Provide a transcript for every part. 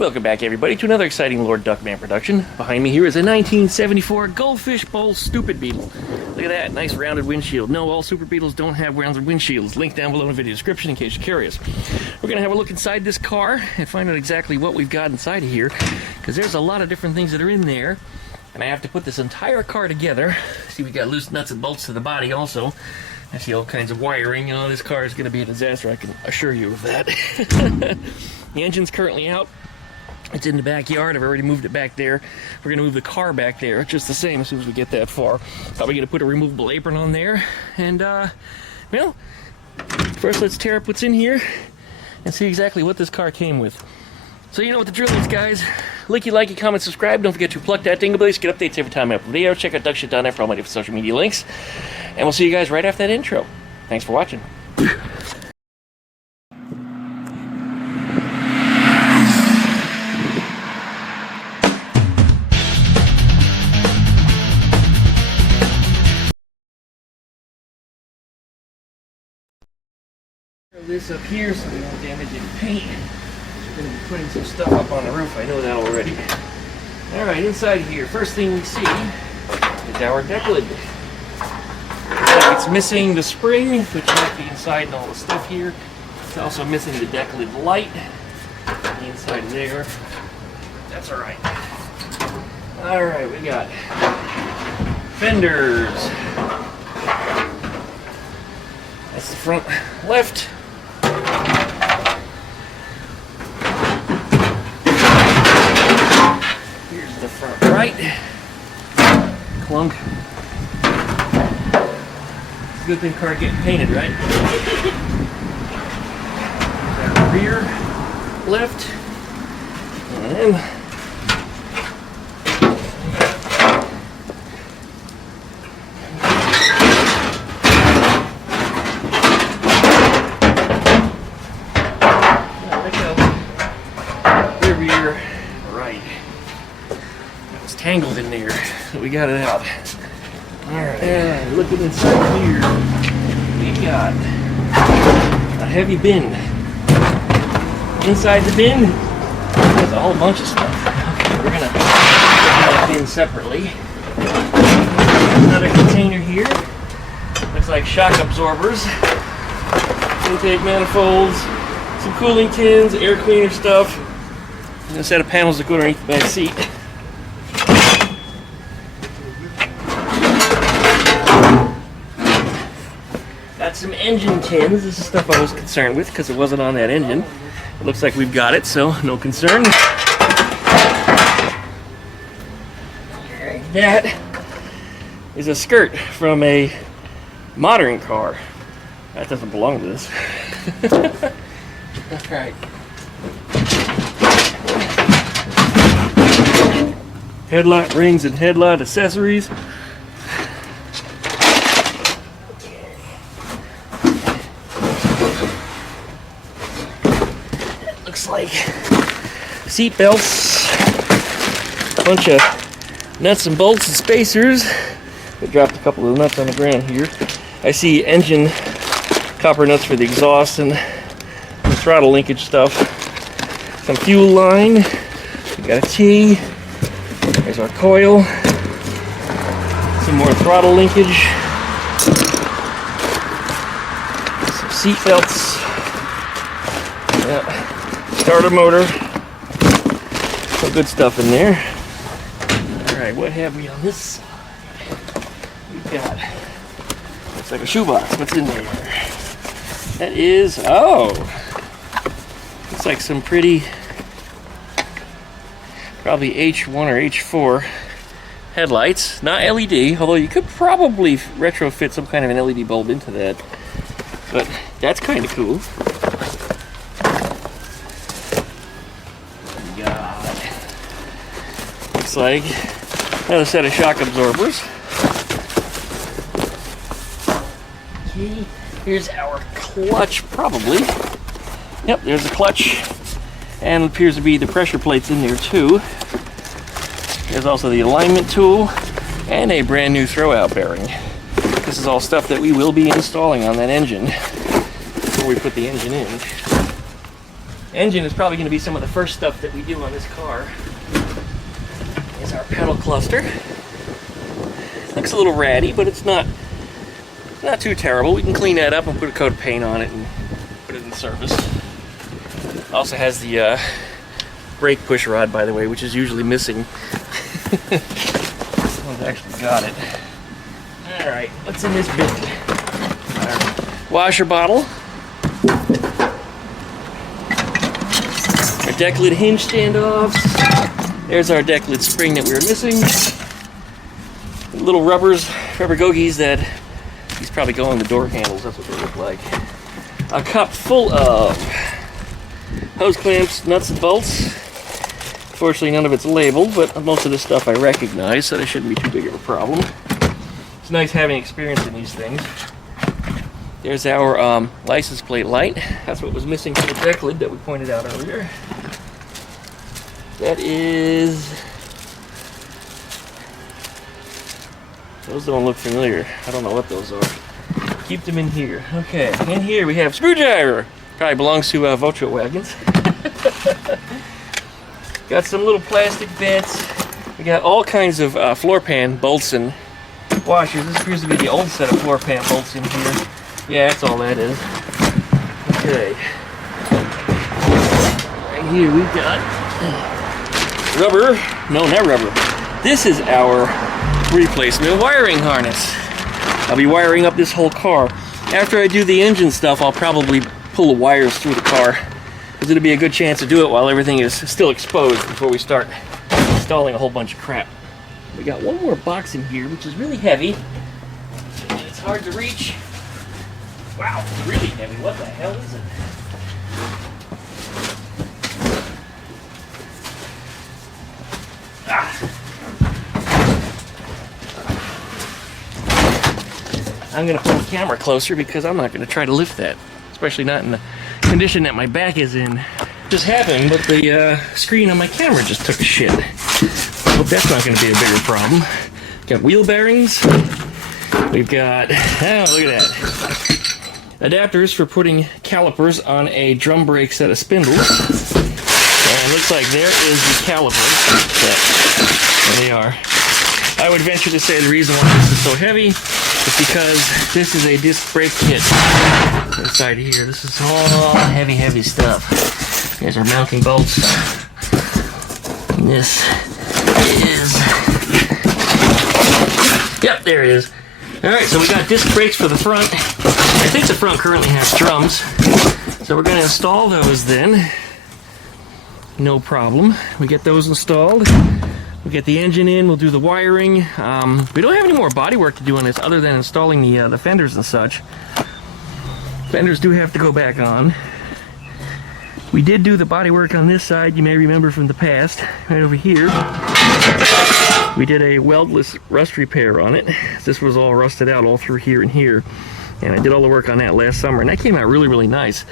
Welcome back, everybody, to another exciting Lord Duckman production. Behind me here is a 1974 Goldfish Bowl Stupid Beetle. Look at that, nice rounded windshield. No, all Super Beetles don't have rounded windshields. Link down below in the video description in case you're curious. We're going to have a look inside this car and find out exactly what we've got inside of here, because there's a lot of different things that are in there, and I have to put this entire car together. See, we got loose nuts and bolts to the body also. I see all kinds of wiring. You know, this car is going to be a disaster, I can assure you of that. The engine's currently out. It's in the backyard. I've already moved it back there. We're going to move the car back there just the same as soon as we get that far. Probably going to put a removable apron on there. And, well, first let's tear up what's in here and see exactly what this car came with. So you know what the drill is, guys. Likey, comment, subscribe. Don't forget to pluck that dingle blaze. Get updates every time I upload a video. Check out duckshit.net for all my different social media links. And we'll see you guys right after that intro. Thanks for watching. This up here so we won't damage any paint. We're going to be putting some stuff up on the roof, I know that already. Alright, inside here, first thing we see is our decklid. It's missing the spring, which might be inside and all the stuff here. It's also missing the decklid light on the inside of there. That's alright. Alright, we got fenders. That's the front left. Here's the front right. Clunk. It's a good thing car getting painted, right? Here's our rear left. And tangled in there, so we got it out. Alright, looking inside here, we got a heavy bin. Inside the bin, there's a whole bunch of stuff. Okay, we're gonna put that bin separately. Another container here. Looks like shock absorbers, intake manifolds, some cooling tins, air cleaner stuff, and a set of panels that go underneath the back seat. Got some engine tins. This is stuff I was concerned with because it wasn't on that engine. It looks like we've got it, so no concern. That is a skirt from a modern car. That doesn't belong to this. Alright. Headlight rings and headlight accessories. Looks like seat belts, a bunch of nuts and bolts and spacers. I dropped a couple of nuts on the ground here. I see engine copper nuts for the exhaust and the throttle linkage stuff. Some fuel line. We got a T. There's our coil. Some more throttle linkage. Some seat belts. Yeah. Starter motor. Some good stuff in there. Alright, what have we on this side? We've got, looks like a shoebox. What's in there? That is, looks like some pretty, probably H1 or H4 headlights. Not LED, although you could probably retrofit some kind of an LED bulb into that. But that's kind of cool. Looks like another set of shock absorbers. Okay, here's our clutch, probably. Yep, there's the clutch. And it appears to be the pressure plates in there too. There's also the alignment tool and a brand new throwout bearing. This is all stuff that we will be installing on that engine before we put the engine in. Engine is probably going to be some of the first stuff that we do on this car. Is our pedal cluster. Looks a little ratty, but it's not too terrible. We can clean that up and put a coat of paint on it and put it in service. Also has the brake push rod, by the way, which is usually missing. This one's actually got it. Alright, what's in this bin? Our washer bottle. Our deck lid hinge standoffs. There's our deck lid spring that we were missing. Little rubber gogies that these probably go on the door handles. That's what they look like. A cup full of hose clamps, nuts, and bolts. Fortunately, none of it's labeled, but most of this stuff I recognize, so that shouldn't be too big of a problem. It's nice having experience in these things. There's our license plate light. That's what was missing from the deck lid that we pointed out earlier. That is... Those don't look familiar. I don't know what those are. Keep them in here. Okay, in here we have screwdriver. Probably belongs to Vocho wagons. Got some little plastic bits. We got all kinds of floor pan bolts and washers. This appears to be the old set of floor pan bolts in here. Yeah, that's all that is. Okay. Right here we've got rubber. No, not rubber. This is our replacement wiring harness. I'll be wiring up this whole car. After I do the engine stuff, I'll probably pull the wires through the car, because it'll be a good chance to do it while everything is still exposed before we start installing a whole bunch of crap. We got one more box in here, which is really heavy. It's hard to reach. Wow, it's really heavy. What the hell is it? I'm going to pull the camera closer because I'm not going to try to lift that, especially not in the condition that my back is in. Just happened, but the screen on my camera just took a shit. I hope that's not going to be a bigger problem. Got wheel bearings. We've got, oh, look at that. Adapters for putting calipers on a drum brake set of spindles. And it looks like there is the caliper. There they are. I would venture to say the reason why this is so heavy is because this is a disc brake kit inside of here. This is all heavy, heavy stuff. There's our mounting bolts. And this is... Yep, there it is. Alright, so we got disc brakes for the front. I think the front currently has drums. So we're going to install those then. No problem. We get those installed. We'll get the engine in, we'll do the wiring. We don't have any more body work to do on this other than installing the fenders and such. Fenders do have to go back on. We did do the body work on this side, you may remember from the past, right over here. We did a weldless rust repair on it. This was all rusted out all through here and here. And I did all the work on that last summer, and that came out really, really nice.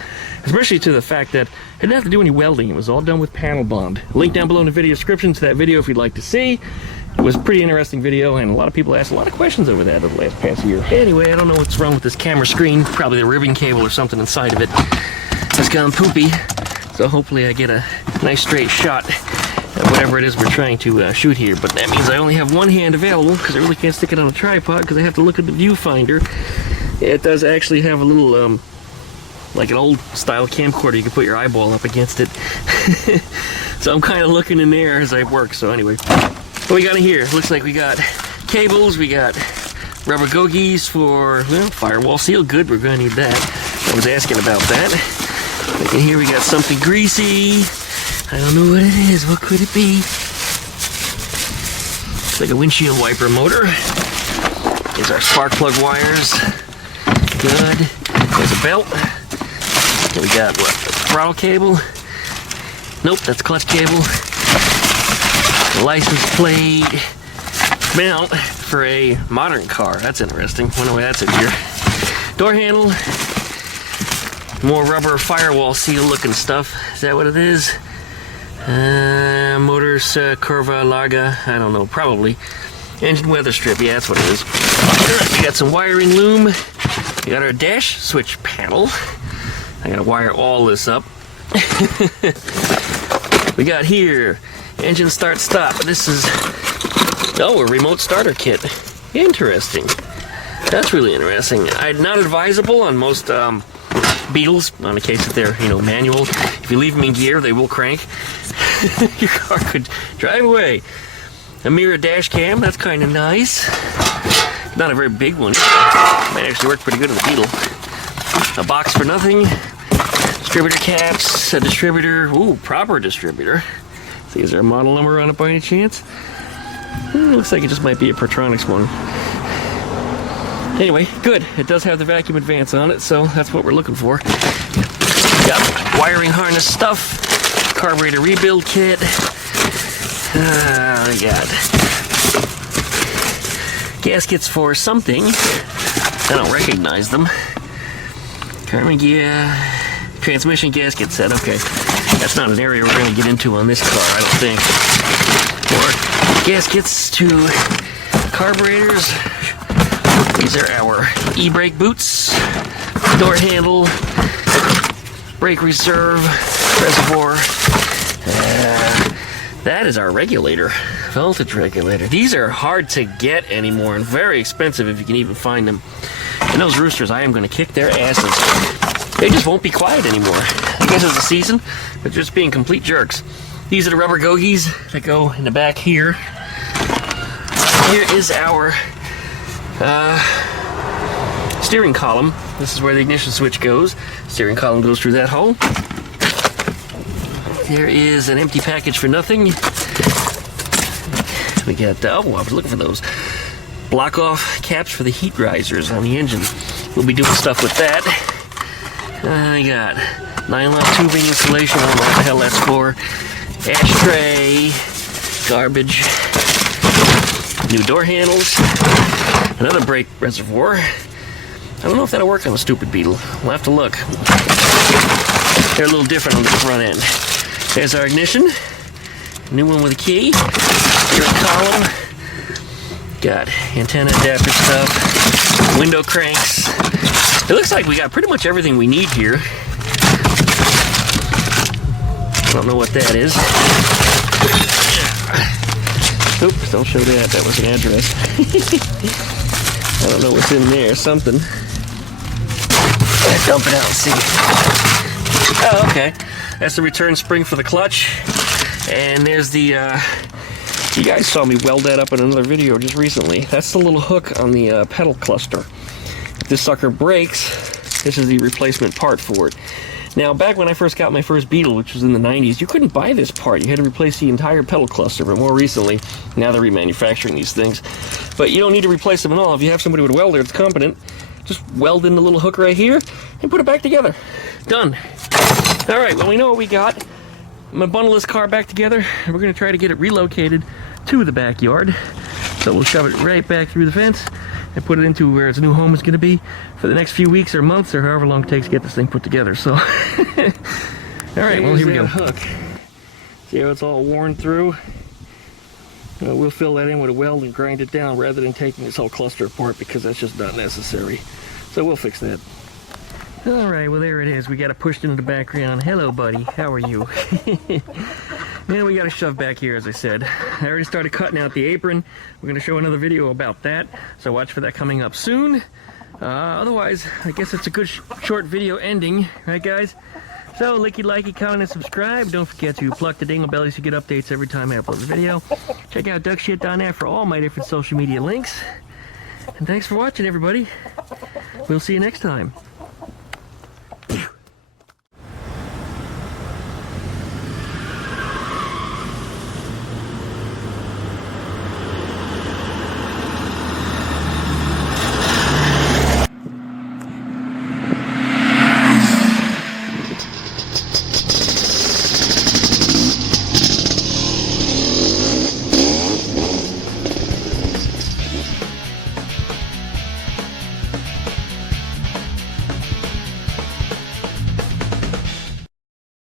Especially to the fact that I didn't have to do any welding. It was all done with panel bond. Link down below in the video description to that video if you'd like to see. It was a pretty interesting video, and a lot of people asked a lot of questions over that over the last past year. Anyway, I don't know what's wrong with this camera screen. Probably the ribbon cable or something inside of it has gone poopy. So hopefully I get a nice straight shot at whatever it is we're trying to shoot here. But that means I only have one hand available because I really can't stick it on a tripod because I have to look at the viewfinder. It does actually have a little, like an old style camcorder. You can put your eyeball up against it. So I'm kind of looking in there as I work. So anyway, what we got in here? Looks like we got cables. We got rubber gogies for, well, firewall seal. Good, we're going to need that. I was asking about that. Like in here we got something greasy. I don't know what it is. What could it be? It's like a windshield wiper motor. Here's our spark plug wires. Good. There's a belt. Okay, we got what? Throttle cable. Nope, that's clutch cable. The license plate mount for a modern car. That's interesting. Wonder why that's in here. Door handle. More rubber firewall seal looking stuff. Is that what it is? Motors curva larga. I don't know. Probably. Engine weather strip. Yeah, that's what it is. Alright, we got some wiring loom. We got our dash switch panel. I gotta wire all this up. We got here, engine start stop. This is, oh, a remote starter kit. Interesting. That's really interesting. Not advisable on most Beetles, on the case that they're, manual. If you leave them in gear, they will crank. Your car could drive away. A mirror dash cam, that's kind of nice. Not a very big one. Might actually work pretty good on the Beetle. A box for nothing. Distributor caps, a distributor. Ooh, proper distributor. See, is there a model number on it by any chance? Looks like it just might be a Protronics one. Anyway, good. It does have the vacuum advance on it, so that's what we're looking for. Got wiring harness stuff, carburetor rebuild kit. We got gaskets for something. I don't recognize them. Transmission gasket set. Okay, that's not an area we're going to get into on this car, I don't think. More gaskets to carburetors. These are our e-brake boots, door handle, brake reserve, reservoir. That is our regulator, voltage regulator. These are hard to get anymore and very expensive if you can even find them. And those roosters, I am going to kick their asses. They just won't be quiet anymore. I guess it's the season, but just being complete jerks. These are the rubber gogies that go in the back here. Here is our steering column. This is where the ignition switch goes. Steering column goes through that hole. There is an empty package for nothing. We got, oh, I was looking for those. Block off caps for the heat risers on the engine. We'll be doing stuff with that. I got nylon tubing insulation. I don't know what the hell that's for. Ashtray. Garbage. New door handles. Another brake reservoir. I don't know if that'll work on the stupid Beetle. We'll have to look. They're a little different on the front end. There's our ignition. New one with a key. Steering column. Got antenna adapter stuff. Window cranks. It looks like we got pretty much everything we need here. I don't know what that is. Oops, don't show that. That was an address. I don't know what's in there. Something. Let's dump it out and see. Oh, okay. That's the return spring for the clutch. And there's the, you guys saw me weld that up in another video just recently. That's the little hook on the pedal cluster. If this sucker breaks, this is the replacement part for it. Now, back when I first got my first Beetle, which was in the 90s, you couldn't buy this part. You had to replace the entire pedal cluster, but more recently, now they're remanufacturing these things. But you don't need to replace them at all. If you have somebody with a welder that's competent, just weld in the little hook right here and put it back together. Done. All right, well, we know what we got. I'm gonna bundle this car back together, and we're gonna try to get it relocated to the backyard. So we'll shove it right back through the fence and put it into where its new home is gonna be for the next few weeks or months or however long it takes to get this thing put together. So, all right, well, here we go. Hook. See how it's all worn through? We'll fill that in with a weld and grind it down rather than taking this whole cluster apart because that's just not necessary. So we'll fix that. Alright, well there it is. We got it pushed into the background. Hello, buddy. How are you? And we got to shove back here, as I said. I already started cutting out the apron. We're going to show another video about that. So watch for that coming up soon. Otherwise, I guess it's a good short video ending. Right, guys? So, licky, likey, comment, and subscribe. Don't forget to pluck the dingle belly so you get updates every time I upload a video. Check out duckshit.net for all my different social media links. And thanks for watching, everybody. We'll see you next time.